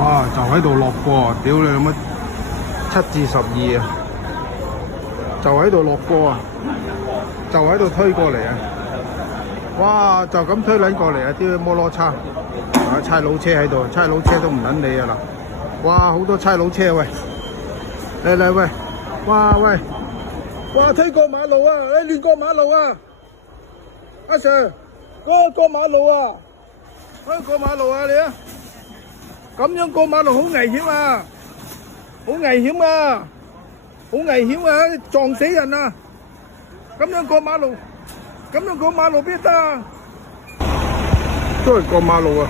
哇！就喺度落過，屌你乜7至12啊！就喺度落過啊！就喺度推過嚟啊！哇！就咁推撚過嚟啊！啲摩羅叉，差佬車喺度，差佬車都唔撚理啊嗱！哇！好多差佬車喂，嚟喂！哇喂！哇！推過馬路啊！亂過馬路啊！阿 Sir， 過馬路啊！過馬路啊你啊！咁樣過馬路好危險啊！好危險啊！好危險啊！撞死人啊！咁樣過馬路，邊得啊？都係過馬路啊！